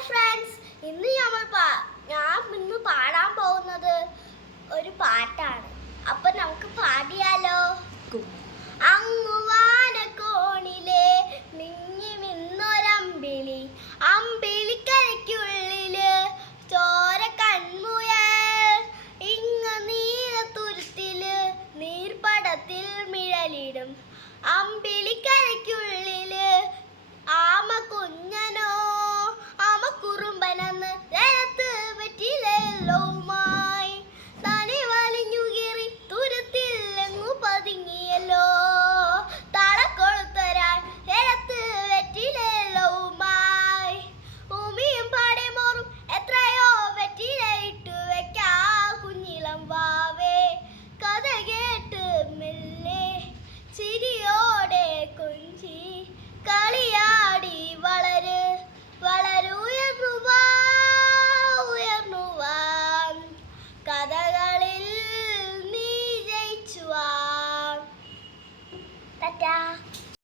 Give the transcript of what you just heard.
Hi friends, ഞാൻ ഇന്ന് പാടാൻ പോകുന്നത് ഒരു പാട്ടാണ്. അപ്പൊ നമുക്ക് പാടിയാലോ? അങ്ങ്